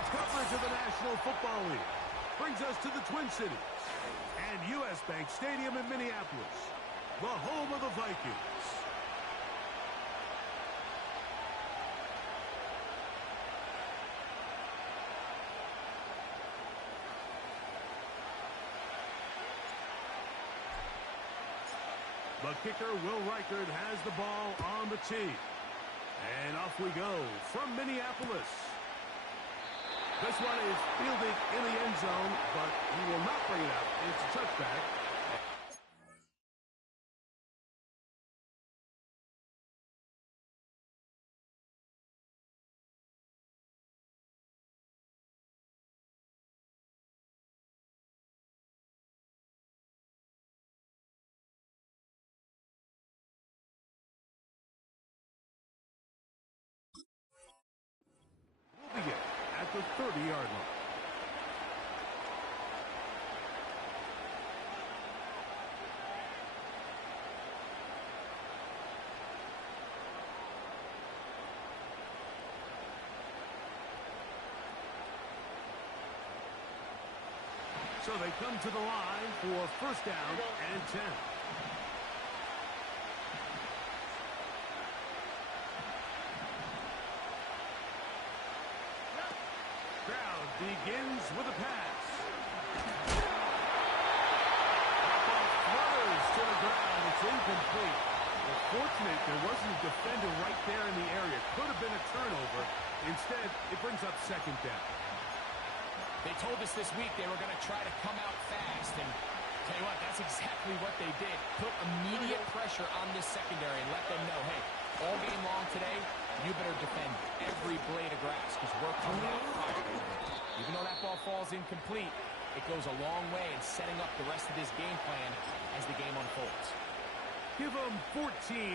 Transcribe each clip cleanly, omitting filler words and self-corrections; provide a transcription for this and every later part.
Sports coverage of the National Football League brings us to the Twin Cities and U.S. Bank Stadium in Minneapolis, the home of the Vikings. The kicker, Will Reichard, has the ball on the tee. And off we go from Minneapolis. This one is fielded in the end zone, but he will not bring it out. It's a touchback. We'll begin at the 30-yard line. So they come to the line for first down and 10. Crowd begins with a pass. Ball flutters to the ground. It's incomplete. Well, fortunate there wasn't a defender right there in the area. Could have been a turnover. Instead, it brings up second down. They told us this week they were going to try to come out fast, and tell you what, that's exactly what they did. Put immediate pressure on this secondary and let them know, hey, all game long today, you better defend every blade of grass because we're coming out fire. Even though that ball falls incomplete, it goes a long way in setting up the rest of this game plan as the game unfolds. Give them 14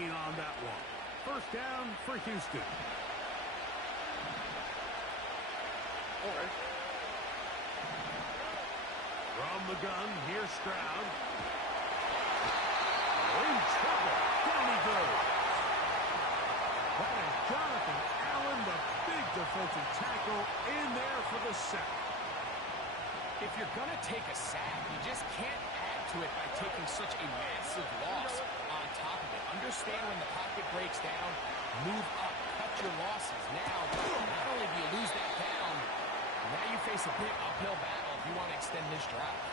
on that one. First down for Houston. All right. From the gun, here's Stroud. In trouble. Down he goes. That is Jonathan Allen, the big defensive tackle, in there for the sack. If you're going to take a sack, you just can't add to it by taking such a massive loss on top of it. Understand when the pocket breaks down, move up, cut your losses. Now, not only do you lose that down, now you face a big uphill battle if you want to extend this drive.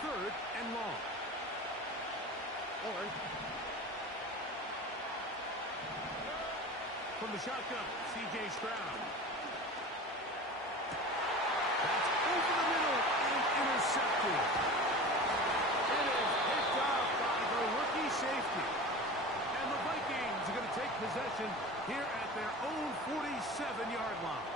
Third and long. All right. From the shotgun, C.J. Stroud. That's over the middle and intercepted. It is picked off by the rookie safety. And the Vikings are going to take possession here at their own 47-yard line.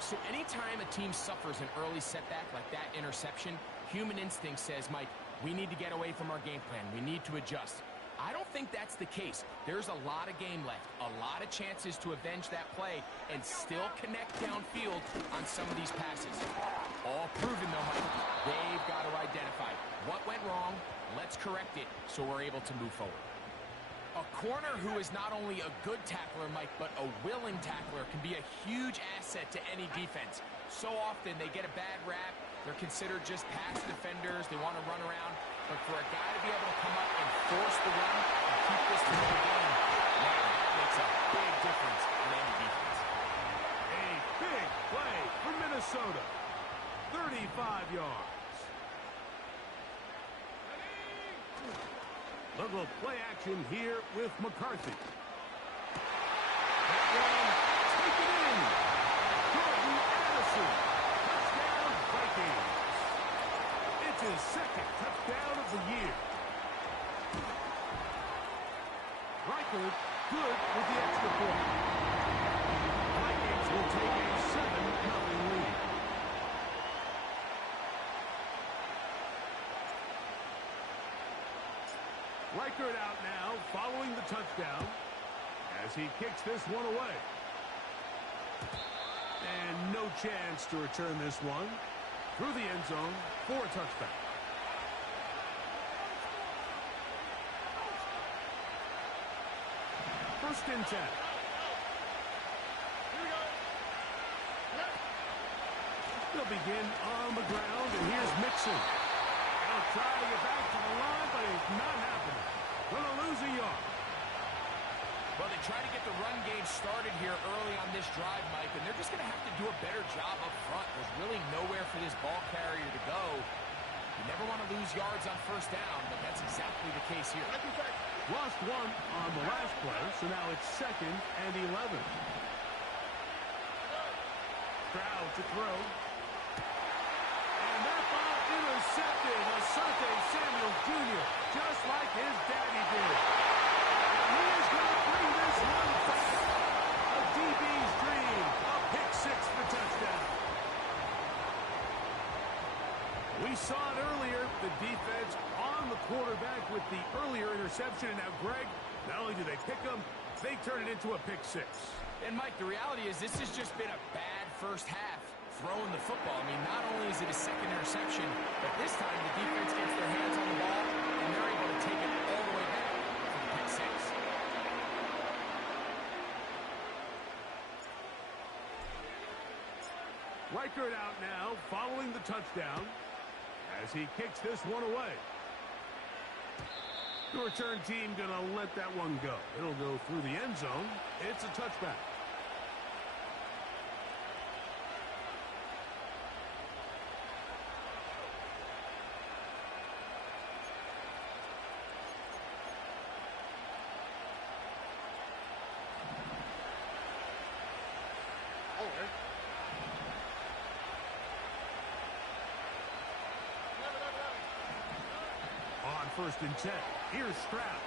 So anytime a team suffers an early setback like that interception, human instinct says, Mike, we need to get away from our game plan. We need to adjust. I don't think that's the case. There's a lot of game left, a lot of chances to avenge that play and still connect downfield on some of these passes. All proven, though, Mike. They've got to identify what went wrong, let's correct it so we're able to move forward. A corner who is not only a good tackler, Mike, but a willing tackler can be a huge asset to any defense. So often they get a bad rap. They're considered just pass defenders. They want to run around. But for a guy to be able to come up and force the run and keep this to the game, man, that makes a big difference in any defense. A big play for Minnesota. 35 yards. Little play action here with McCarthy. That one, take it in. Jordan Addison. Touchdown, Vikings. It's his second touchdown of the year. Reichard, good with the extra point. Vikings will take a 7-0 lead. Reichard out now, following the touchdown, as he kicks this one away. And no chance to return this one. Through the end zone for a touchback. First and 10. They'll begin on the ground, and here's Mixon. They'll try to get back to the line, but it's not happening. Gonna lose a yard. Well, they try to get the run game started here early on this drive, Mike, and they're just going to have to do a better job up front. There's really nowhere for this ball carrier to go. You never want to lose yards on first down, but that's exactly the case here. Lost one on the last play, so now it's 2nd and 11. Stroud to throw. And that ball intercepted. Asante Samuel Jr., just like his daddy did. And he is going to bring this one back. A DB's dream. A pick six for touchdown. We saw it earlier. The defense on the quarterback with the earlier interception. And now, Greg, not only do they pick him, they turn it into a pick six. And, Mike, the reality is this has just been a bad first half throwing the football. I mean, not only is it a second interception, but this time the defense gets their hands on the ball, and they're able to take it all the way back for the pick six. Reichert out now, following the touchdown, as he kicks this one away. The return team going to let that one go. It'll go through the end zone. It's a touchback. On 1st and 10, here's Stroud.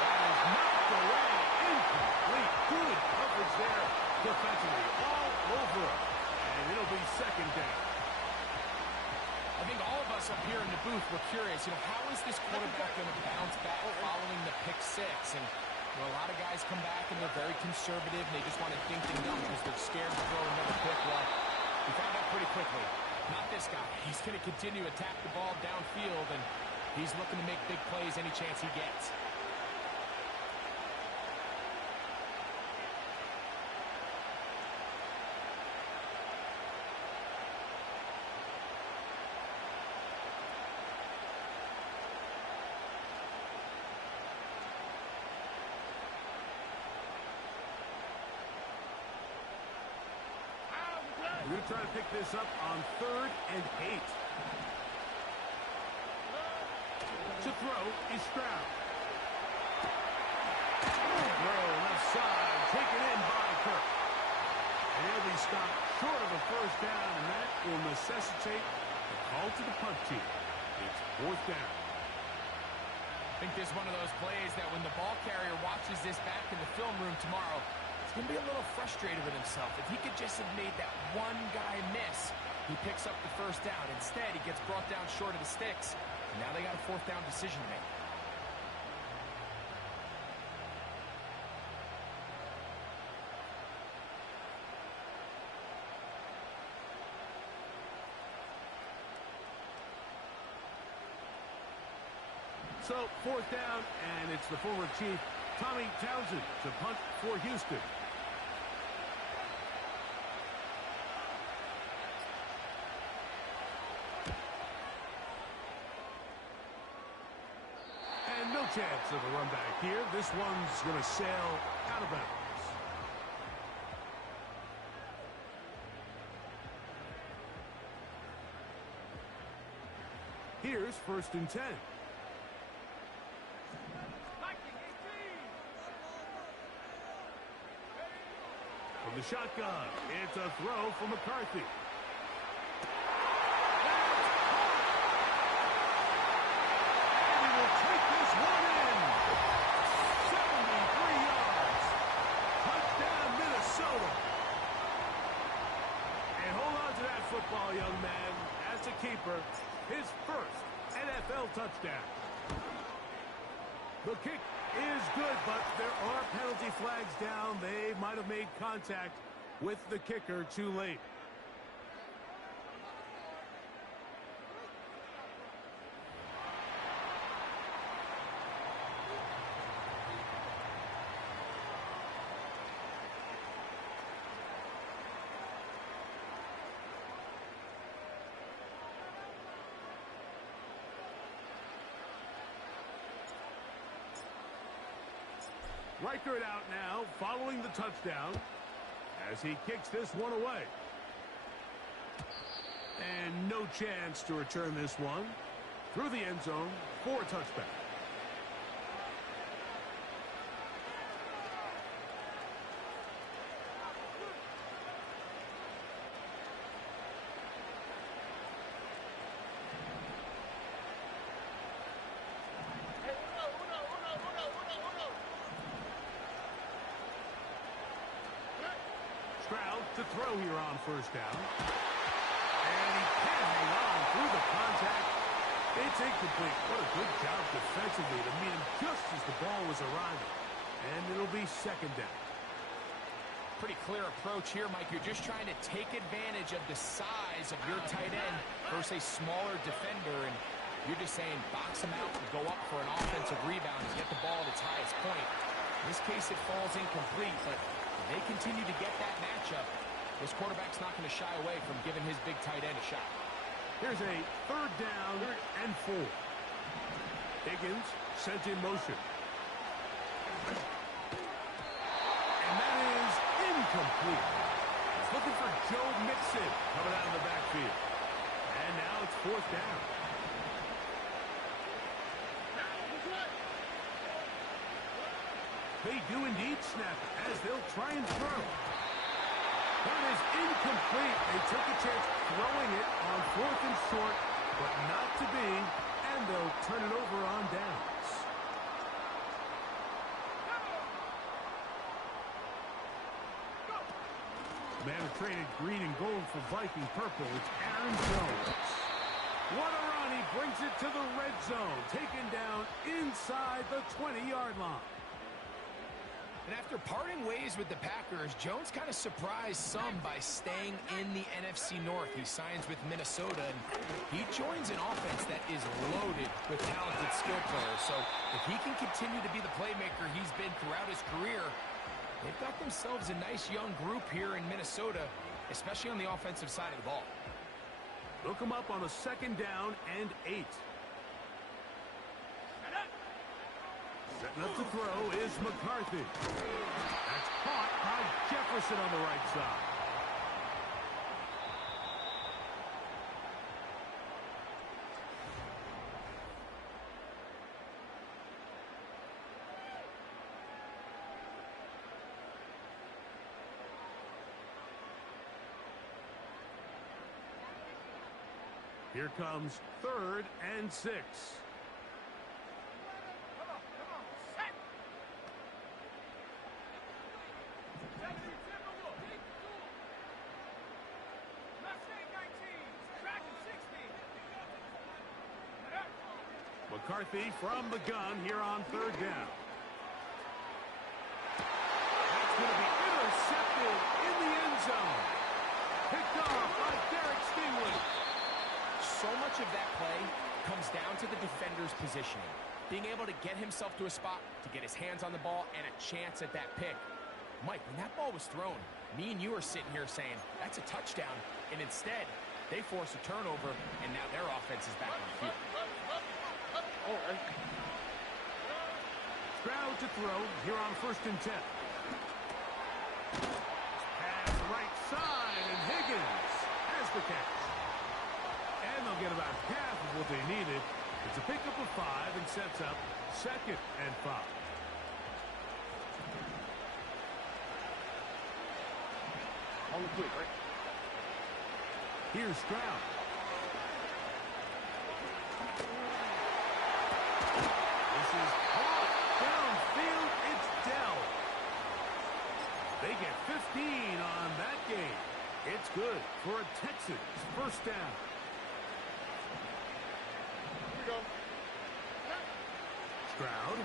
That is knocked away. Incomplete. Good coverage there defensively. All over it. And it'll be 2nd down. I think all of us up here in the booth were curious, how is this quarterback going to bounce back following the pick six? And a lot of guys come back and they're very conservative and they just want to dink and dunk because they're scared to throw another pick. Well, we found out pretty quickly. Not this guy. He's going to continue to attack the ball downfield, and he's looking to make big plays any chance he gets. We're going to try to pick this up on 3rd and 8. To throw is Stroud. Throw left side, taken in by Kirk. And he'll be stopped short of a first down, and that will necessitate a call to the punt team. It's 4th down. I think this is one of those plays that when the ball carrier watches this back in the film room tomorrow, he's going to be a little frustrated with himself. If he could just have made that one guy miss, he picks up the first down. Instead, he gets brought down short of the sticks. And now they got a 4th down decision to make. So, 4th down, and it's the forward chief, Tommy Townsend, to punt for Houston. And no chance of a run back here. This one's going to sail out of bounds. Here's 1st and 10. From the shotgun, it's a throw for McCarthy. And he will take this one in. 73 yards. Touchdown, Minnesota. And hold on to that football, young man. That's a keeper. His first NFL touchdown. The kick is good, but there are penalty flags down. They might have made contact with the kicker too late. Riker it out now, following the touchdown, as he kicks this one away. And no chance to return this one through the end zone for a touchback. To throw here on first down. And he can hang on through the contact. It's incomplete. What a good job defensively to meet him just as the ball was arriving. And it'll be second down. Pretty clear approach here, Mike. You're just trying to take advantage of the size of your tight end versus a smaller defender. And you're just saying box him out and go up for an offensive rebound and get the ball at its highest point. In this case, it falls incomplete, but they continue to get that matchup. This quarterback's not going to shy away from giving his big tight end a shot. Here's a third down and 4. Higgins sent in motion. And that is incomplete. He's looking for Joe Mixon coming out of the backfield. And now it's fourth down. They do indeed snap as they'll try and throw. That is incomplete. They took a chance throwing it on 4th and short, but not to be, and they'll turn it over on downs. Man who traded green and gold for Viking purple. It's Aaron Jones. What a run. He brings it to the red zone, taken down inside the 20-yard line. And after parting ways with the Packers, Jones kind of surprised some by staying in the NFC North. He signs with Minnesota, and he joins an offense that is loaded with talented skill players. So if he can continue to be the playmaker he's been throughout his career, they've got themselves a nice young group here in Minnesota, especially on the offensive side of the ball. Look him up on a second down and 8. Setting up to throw is McCarthy. That's caught by Jefferson on the right side. Here comes 3rd and 6. McCarthy from the gun here on 3rd down. That's going to be intercepted in the end zone. Picked off by Derek Stingley. So much of that play comes down to the defender's positioning. Being able to get himself to a spot, to get his hands on the ball, and a chance at that pick. Mike, when that ball was thrown, me and you are sitting here saying, that's a touchdown. And instead, they force a turnover, and now their offense is back on the field. Stroud to throw here on 1st and 10. Pass right side, and Higgins has the catch. And they'll get about half of what they needed. It's a pickup of 5 and sets up 2nd and 5. On the quick, right? Here's Stroud. This is caught downfield. It's Dell. They get 15 on that game. It's good for a Texans first down. Here we go. Stroud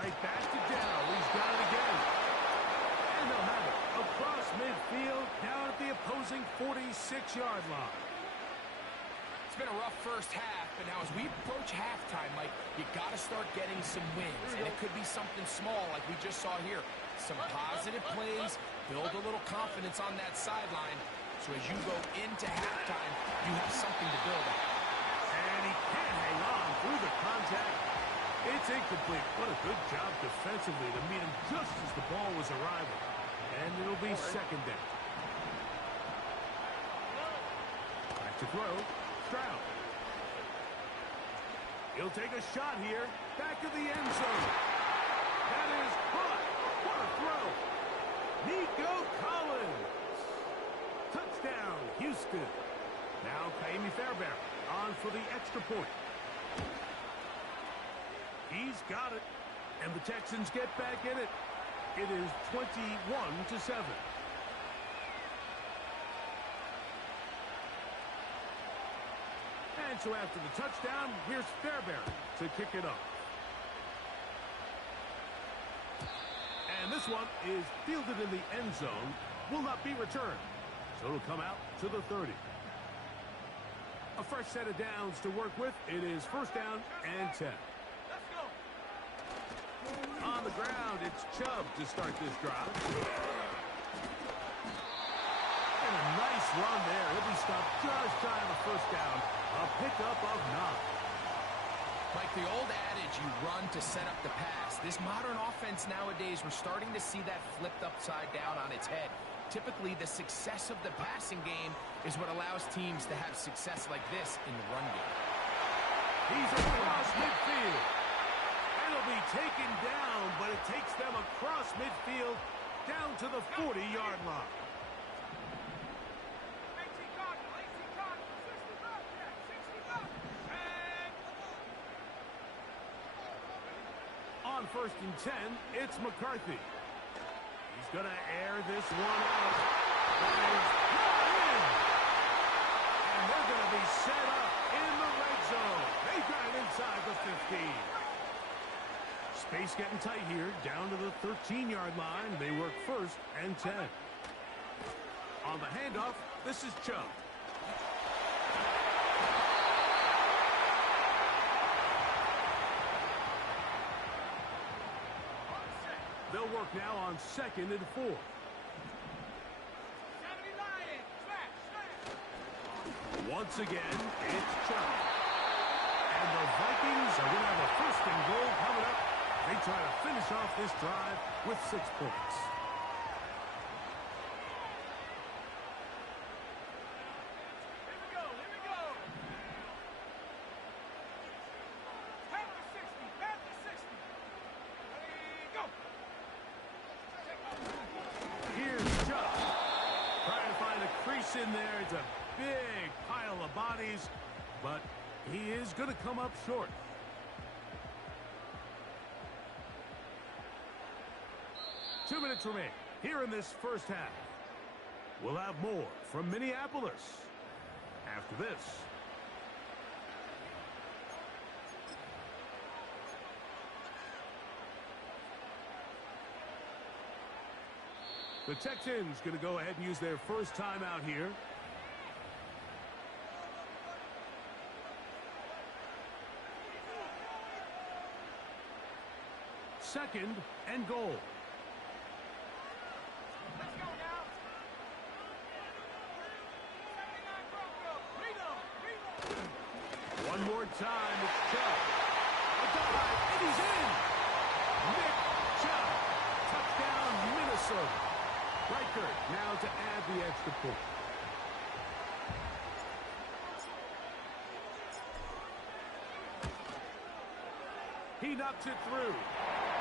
Right back to Dow. He's got it again. And they'll have it across midfield down at the opposing 46-yard line. It's been a rough first half, but now as we approach halftime, Mike, you got to start getting some wins. And it could be something small like we just saw here. Some positive plays, build a little confidence on that sideline. So as you go into halftime, you have something to build on. And he can't hang on through the contact. It's incomplete. What a good job defensively to meet him just as the ball was arriving. And it'll be second down. Back to throw. Stroud. He'll take a shot here. Back of the end zone. That is caught. What a throw. Nico Collins. Touchdown, Houston. Now Kaimi Fairbairn on for the extra point. He's got it. And the Texans get back in it. It is 21-7. And so after the touchdown, here's Fairbairn to kick it off. And this one is fielded in the end zone. Will not be returned. So it'll come out to the 30. A fresh set of downs to work with. It is first down and 10. On the ground, it's Chubb to start this drive. And a nice run there. He'll be stopped just shy of the first down. A pickup of 9. Like the old adage, you run to set up the pass. This modern offense nowadays, we're starting to see that flipped upside down on its head. Typically, the success of the passing game is what allows teams to have success like this in the run game. He's across midfield. It'll be taken down, but it takes them across midfield down to the 40-yard line. On first and 10, it's McCarthy. He's going to air this one out. That is in. And they're going to be set up in the red zone. They got it inside the 15. Space getting tight here, down to the 13-yard line. They work first and 10. On the handoff, this is Chubb. They'll work now on second and 4. Once again, it's Chubb. And the Vikings are going to have a first and goal coming up. They try to finish off this drive with 6 points. Here's Chubb. Trying to find a crease in there. It's a big pile of bodies, but he is going to come up short. Two minutes remain here in this first half. We'll have more from Minneapolis after this. The Texans going to go ahead and use their first timeout here. Second and goal. One more time, it's Chubb. A dive, and he's in! Nick Chubb. Touchdown, Minnesota. Reichert now to add the extra point. He knocks it through.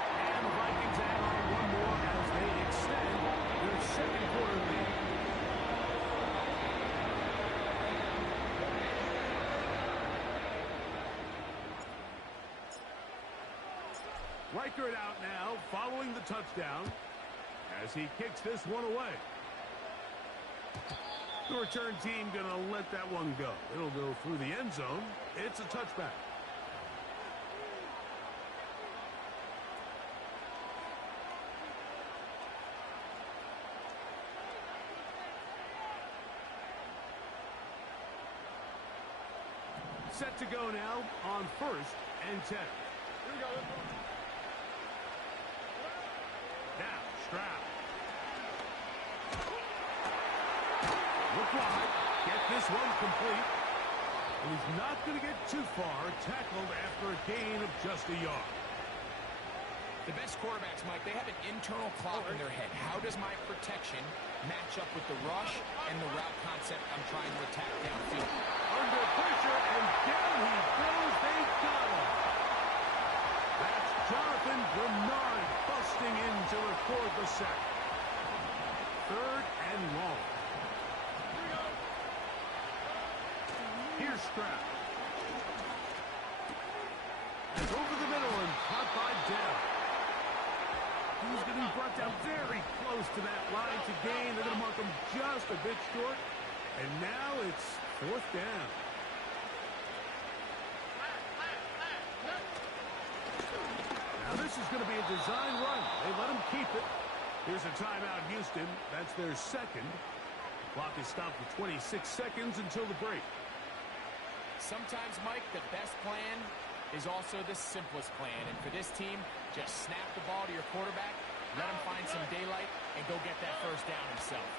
And the Vikings add on one more as they extend their second quarter lead. Reichert out now, following the touchdown, as he kicks this one away. The return team going to let that one go. It'll go through the end zone. It's a touchback. Set to go now on 1st and 10. Here we go. Now, Stroud. Look wide. Get this one complete. And he's not going to get too far. Tackled after a gain of just a yard. The best quarterbacks, Mike, they have an internal clock in their head. How does my protection match up with the rush and the route concept I'm trying to attack downfield? Under pressure, and down he goes. They got him. That's Jonathan Bernard busting in to record the sack. 3rd and long. Here's Stroud. It's over the middle and caught by Dell. He's going to be brought down very close to that line to gain. They're going to mark him just a bit short. And now it's 4th down. Now this is going to be a design run. They let him keep it. Here's a timeout, Houston. That's their 2nd. Clock is stopped with 26 seconds until the break. Sometimes, Mike, the best plan is also the simplest plan. And for this team, just snap the ball to your quarterback, let him find some daylight, and go get that 1st down himself.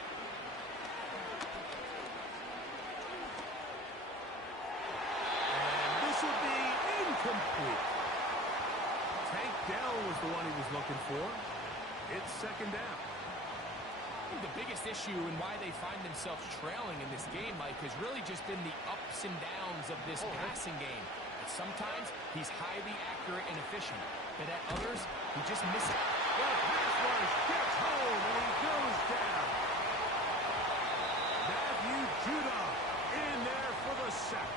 And this will be incomplete. Tank Dell was the one he was looking for. It's 2nd down. The biggest issue and why they find themselves trailing in this game, Mike, has really just been the ups and downs of this passing game. Sometimes he's highly accurate and efficient, but at others, he just misses. The pass rush gets home, and he goes down. Matthew Judah in there for the sack.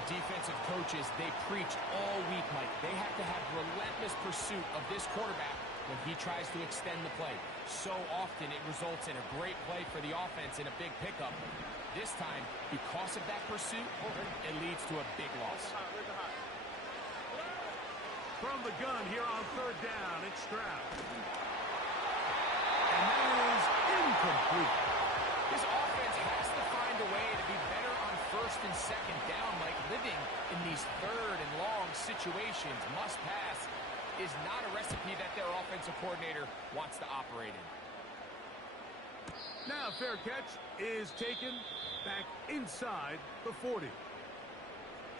The defensive coaches, they preached all week, Mike. They have to have relentless pursuit of this quarterback when he tries to extend the play. So often it results in a great play for the offense and a big pickup. This time, because of that pursuit, it leads to a big loss. From the gun here on 3rd down, it's Stroud. And that is incomplete. This offense has to find a way to be better on 1st and 2nd down, like living in these 3rd and long situations. Must pass is not a recipe that their offensive coordinator wants to operate in. Now fair catch is taken back inside the 40.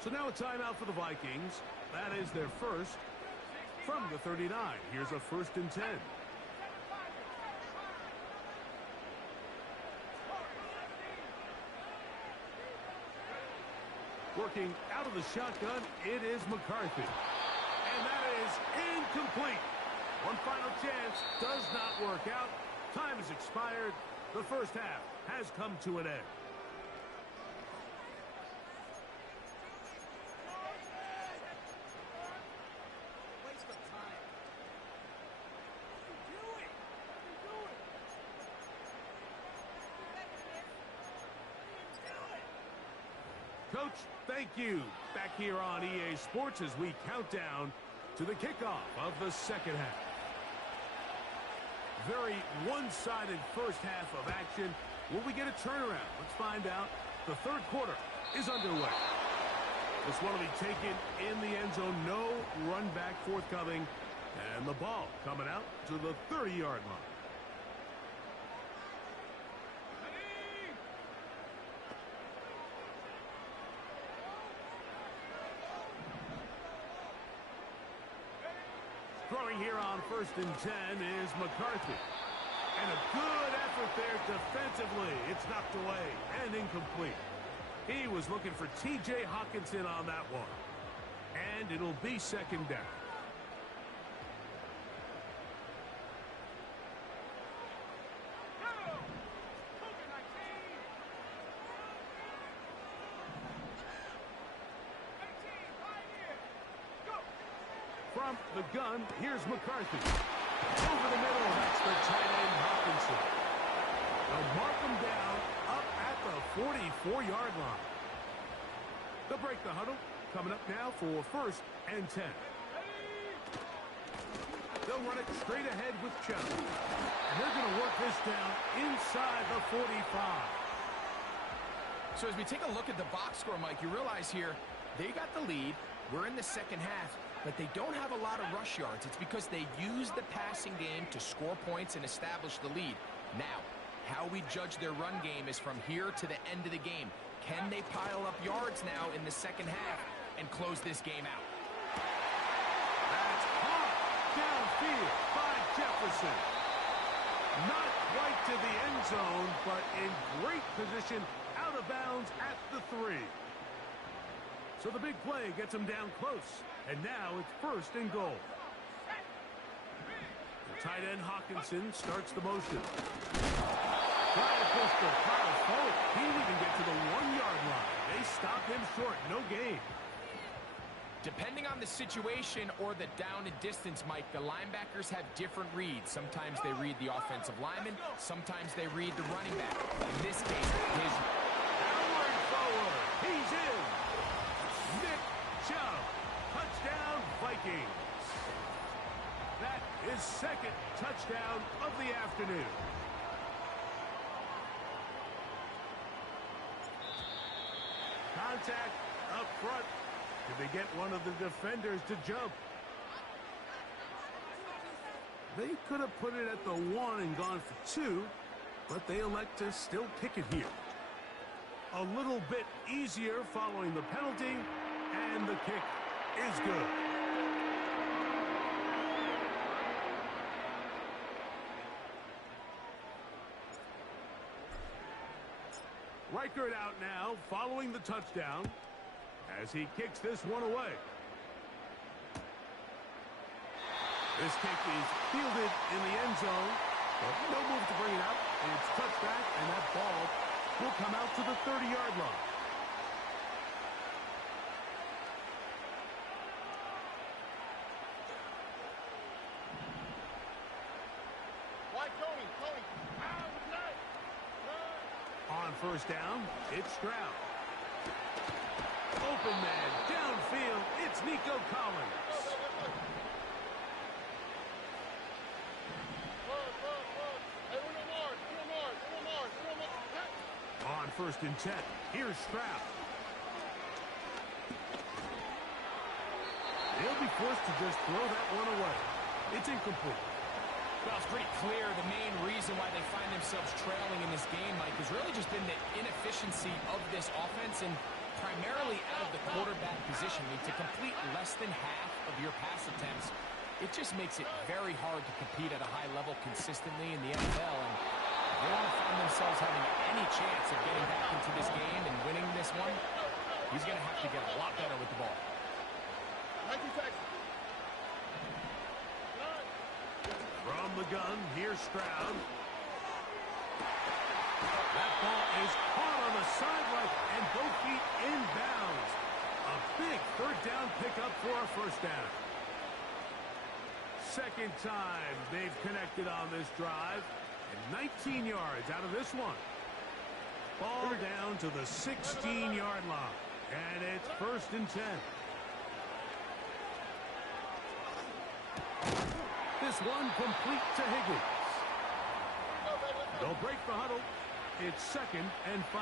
So now a timeout for the Vikings. That is their 1st from the 39. Here's a 1st and 10. Working out of the shotgun, it is McCarthy. And that is incomplete. One final chance does not work out. Time has expired. The 1st half has come to an end. Waste of time. What are you doing? Coach, thank you. Back here on EA Sports as we count down to the kickoff of the 2nd half. Very one-sided 1st half of action. Will we get a turnaround? Let's find out. The 3rd quarter is underway. This one will be taken in the end zone. No run back forthcoming. And the ball coming out to the 30-yard line. Throwing here on 1st and 10 is McCarthy. And a good effort there defensively. It's knocked away and incomplete. He was looking for T.J. Hawkinson on that one. And it'll be 2nd down. From the gun, here's McCarthy. Over the middle, that's the tight end Hawkinson. They'll mark him down up at the 44-yard line. They'll break the huddle. Coming up now for 1st and 10. They'll run it straight ahead with Chubb. And they're going to work this down inside the 45. So as we take a look at the box score, Mike, you realize here they got the lead. We're in the second half, but they don't have a lot of rush yards. It's because they use the passing game to score points and establish the lead. Now, how we judge their run game is from here to the end of the game. Can they pile up yards now in the second half and close this game out? That's hot downfield by Jefferson. Not quite to the end zone, but in great position out of bounds at the 3. So the big play gets him down close. And now it's 1st and goal. The tight end Hawkinson starts the motion. Trying to push the pile forward. He didn't even get to the 1-yard line. They stop him short. No gain. Depending on the situation or the down and distance, Mike, the linebackers have different reads. Sometimes they read the offensive lineman. Sometimes they read the running back. In this case, his... Powering forward. He's in. Nick Chubb. Touchdown, Vikings. That is 2nd touchdown of the afternoon. Contact up front. Did they get one of the defenders to jump? They could have put it at the 1 and gone for 2, but they elect to still kick it here. A little bit easier following the penalty, and the kick is good. Reichert out now following the touchdown as he kicks this one away. This kick is fielded in the end zone, but no move to bring it out. It's touchback, and that ball will come out to the 30-yard line. On 1st down, it's Stroud. Open man, downfield, it's Nico Collins. On 1st and 10, here's Stroud. They'll be forced to just throw that one away. It's incomplete. Well, it's pretty clear the main reason why they find themselves trailing in this game, Mike, has really just been the inefficiency of this offense and primarily out of the quarterback position. I mean, to complete less than half of your pass attempts, it just makes it very hard to compete at a high level consistently in the NFL. And if they want to find themselves having any chance of getting back into this game and winning this one, he's going to have to get a lot better with the ball. 90 seconds. From the gun, here's Stroud. That ball is caught on the sideline and both feet inbounds. A big 3rd down pickup for a 1st down. 2nd time they've connected on this drive. And 19 yards out of this one. Ball down to the 16-yard line. And it's 1st and 10. This one complete to Higgins. They'll break the huddle. It's 2nd and 5.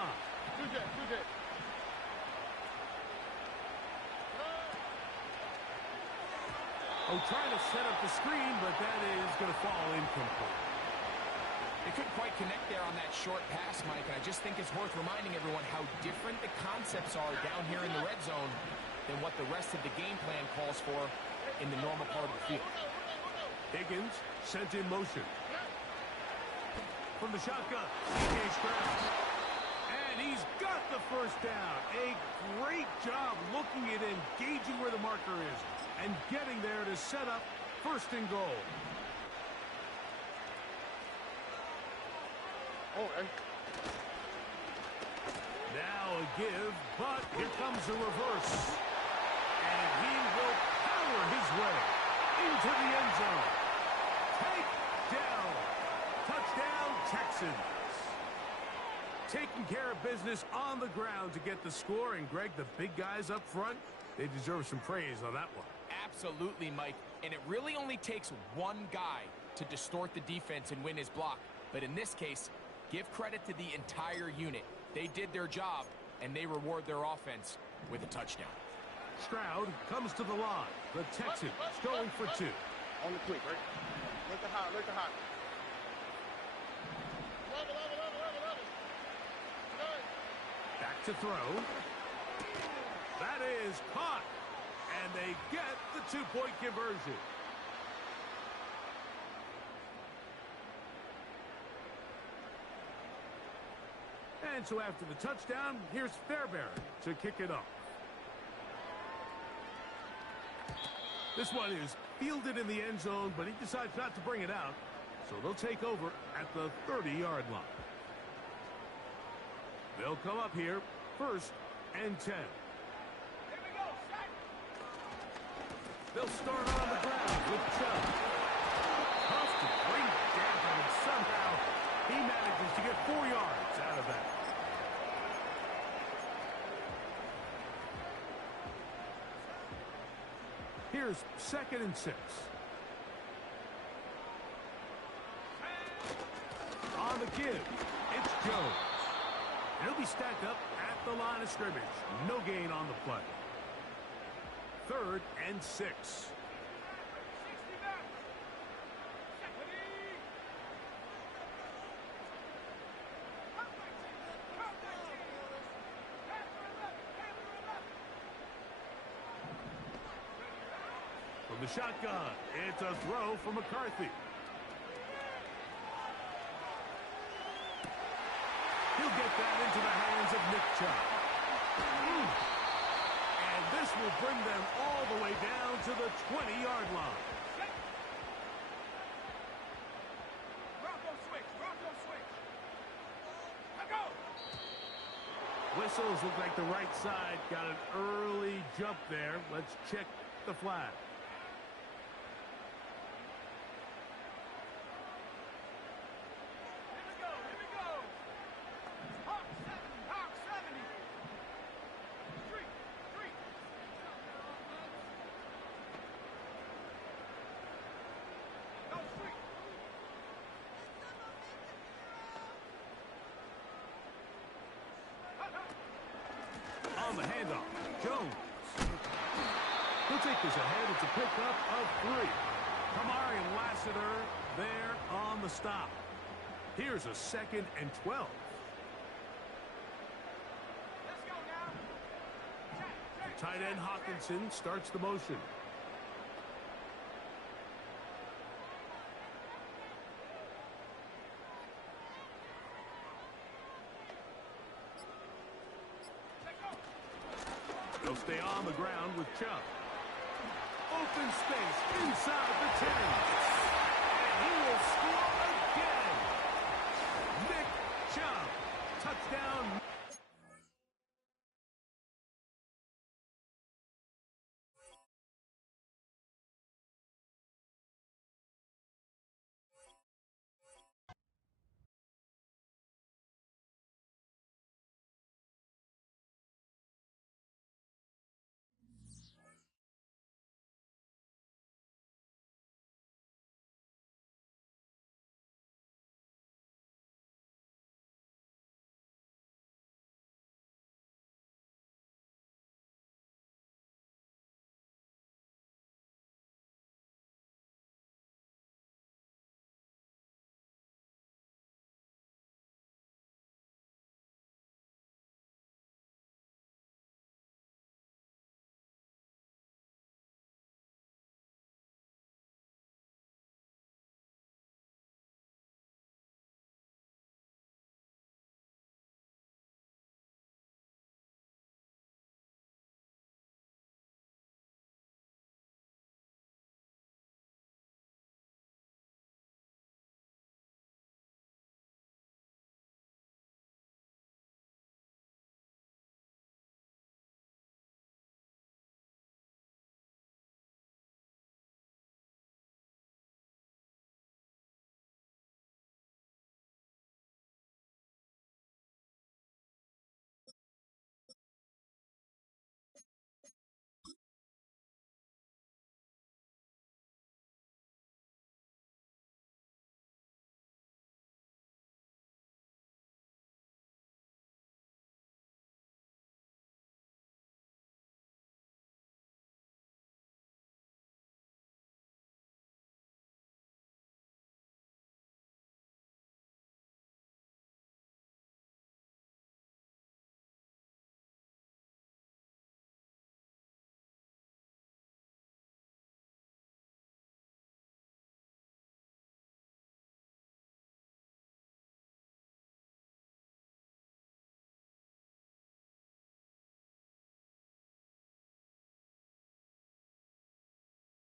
Oh, trying to set up the screen, but that is going to fall incomplete. They couldn't quite connect there on that short pass, Mike, and I just think it's worth reminding everyone how different the concepts are down here in the red zone than what the rest of the game plan calls for in the normal part of the field. Higgins sent in motion. From the shotgun, C.J. Stroud. And he's got the 1st down. A great job looking at engaging where the marker is and getting there to set up 1st and goal. Now a give, but here comes a reverse. And he will power his way into the end zone. Take down. Touchdown, Texans. Taking care of business on the ground to get the score. And, Greg, the big guys up front, they deserve some praise on that one. Absolutely, Mike. And it really only takes one guy to distort the defense and win his block. But in this case, give credit to the entire unit. They did their job, and they reward their offense with a touchdown. Stroud comes to the line. The Texans going for two. On the quick, right? Look the hot, look the hot. Back to throw. That is caught. And they get the two-point conversion. And so after the touchdown, here's Fairbairn to kick it off. This one is fielded in the end zone, but he decides not to bring it out. So they'll take over at the 30-yard line. They'll come up here, 1st and 10. They'll start on the ground with Chubb. Tough to bring it down, and somehow he manages to get 4 yards out of that. Here's 2nd and 6. On the give, it's Jones. He'll be stacked up at the line of scrimmage. No gain on the play. 3rd and 6. From the shotgun, it's a throw for McCarthy. He'll get that into the hands of Nick Chubb. And this will bring them all the way down to the 20-yard line. Whistles look like the right side got an early jump there. Let's check the flag. On the handoff, Jones. He'll take this ahead. It's a pickup of 3. Kamari Lassiter there on the stop. Here's a 2nd and 12. The tight end Hawkinson starts the motion. They'll stay on the ground with Chubb. Open space inside the 10. And he will score again. Nick Chubb. Touchdown.